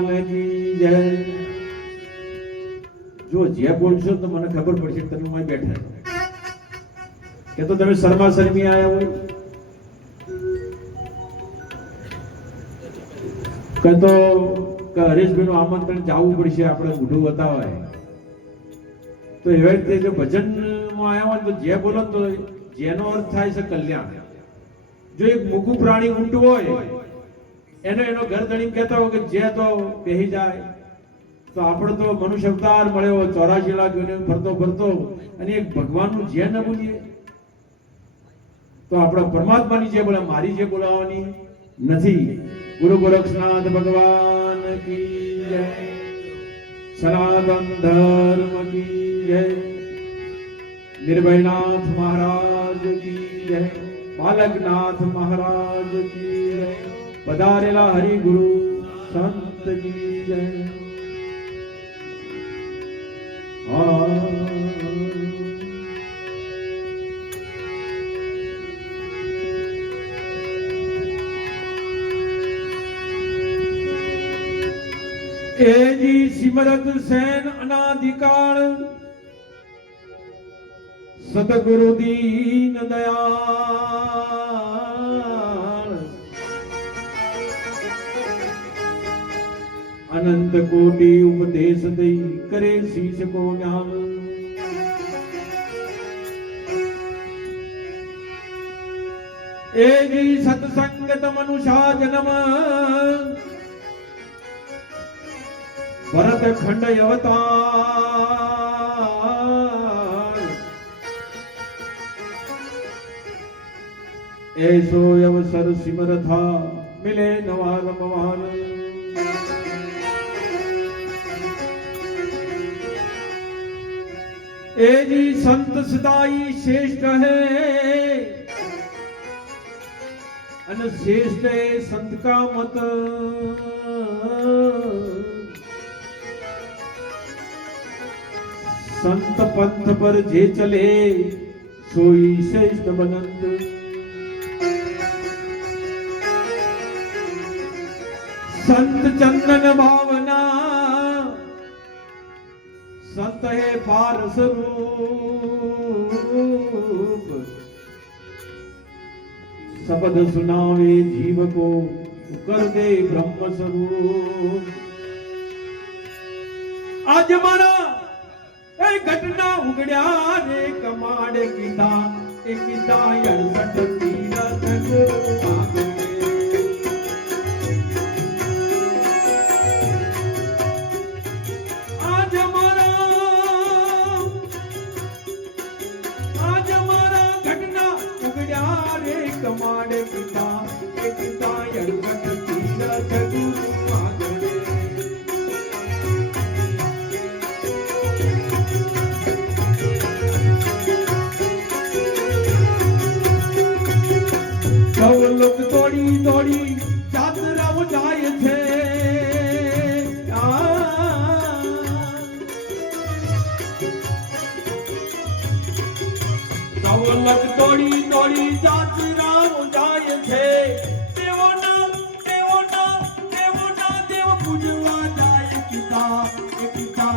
ભગવાન કી જય. જો જે બોલશો તો મને ખબર પડશે કે તમે અહીં બેઠા કે તો તમે શર્મા શર્મી આયા હોય કે તો હરેશભાઈ નું આમંત્રણ જવું પડશે આપણે મોઢું બતાવાય. તો એવી રીતે જો ભજનમાં આવ્યા હોય તો જે બોલો તો જેનો અર્થ થાય છે કલ્યાણ. જો એક મૂકું પ્રાણી ઊંટું હોય એનો ઘર ધણી કહેતા હોય કે જે તો બેહી જાય, તો આપણે તો મનુષ્ય અવતાર મળ્યો 84 લાખ ફરતો ફરતો અને એક ભગવાનનું જે ન બોલીએ તો આપણા પરમાત્માની જે બોલે મારી જે બોલાવવાની નથી. ગુરુ ગોરક્ષનાથ ભગવાન કી જય. સનાતન ધર્મ કી જય. નિર્ભયનાથ મહારાજ કી જય. બાલકનાથ મહારાજ કી જય. પધારેલા હરિગુરુ સંત કી જય. એજી સિમરત સેન અનાદિકાળ સદગુરુ દીન દયાળ અનંત કોટી ઉપદેશ દઈ કરે શીશ કો જ્ઞાન. એજી સત્સંગત મનુષા જન્મ ભરત ખંડ અવતાર એસો અવસર સિમર થા મિલે નવા રમવાન. એજી સંત સદાઈ શ્રેષ્ઠ હૈ અને શ્રેષ્ઠ હૈ સંત કા મત. संत पंथ पर जे चले सोई श्रेष्ठ बनंत. संत चंदन भावना संत है पार स्वरूप. शब्द सुनावे जीव को कर दे ब्रह्म स्वरूप. आज मारा घटना उगड़्या रे कमाड़ कीधा ए कीधा 68 तीरथ गुरु आज मारा घटना उगड़्या रे कमाड़ कीधा ए कीधा 68 तीरथ गुरु દોડી દોડી જાત્રાઓ જાય છે. સવલક દોડી દોડી જાત્રાઓ જાય છે. દેવોના દેવ પૂજવા જાય પિતા એ પિતા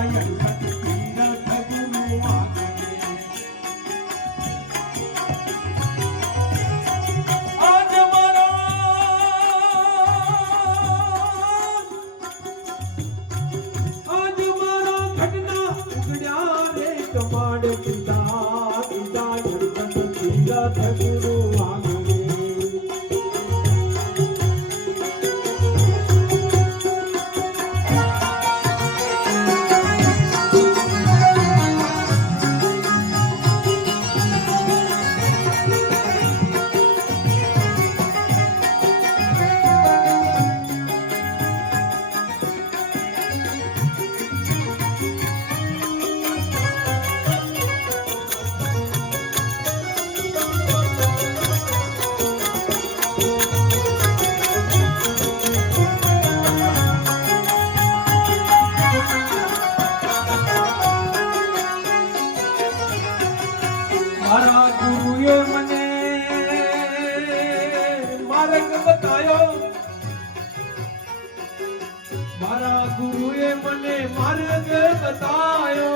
તારા ગુરુએ મને માર્ગ બતાયો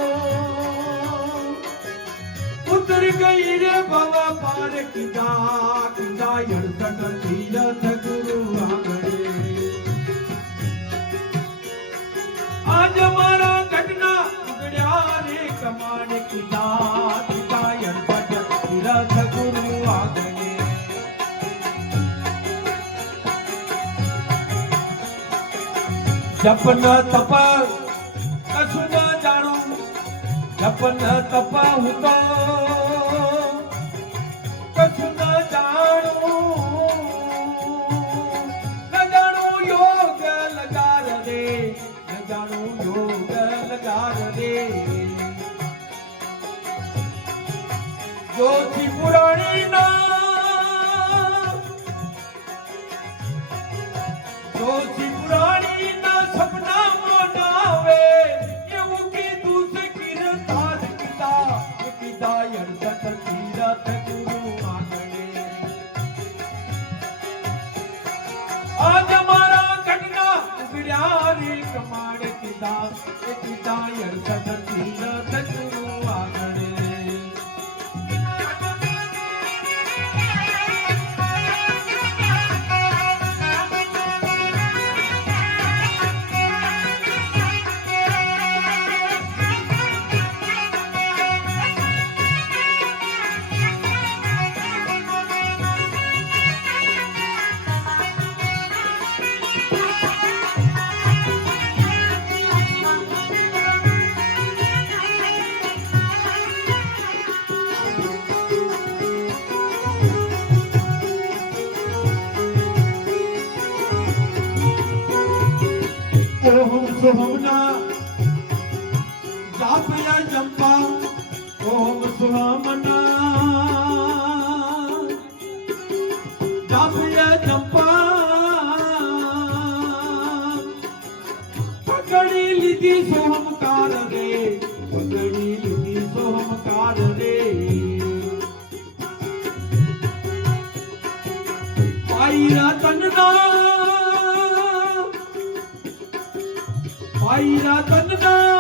ઉતર ગઈ રે બાબા પાર કીધા કીધા 68 તીરથ ગુરુ આગળે આજ મારા ઘટના ઉગડ્યા રે કમાડ કીધા કીધા 68 તીરથ ગુરુ આગળે જપ ન તપ કશું ન જાણું જપ ન તપ હું તો કશું ન જાણું યોગ લગાર રે ન જાણું યોગ લગાર રે જોથી પુરાણી ના જોથી પુરાણી ના સપના મનાવે એવું કીધું છે કીર્તાર કીધા કીધા 68 તીરથ ગુરુ આગળે આજ મારા ઘટના ઉગડ્યા રે કમાડ કીધા કીધા 68 તીરથ ગુરુ આગળે ઓહમ સુહમના જાપયા જંપા ઓહમ સુહમના જાપયા જંપા પકડી લીધી સોહમકાર રે પકડી લીધી સોહમકાર રે પાયરા તનના પાયરા તનના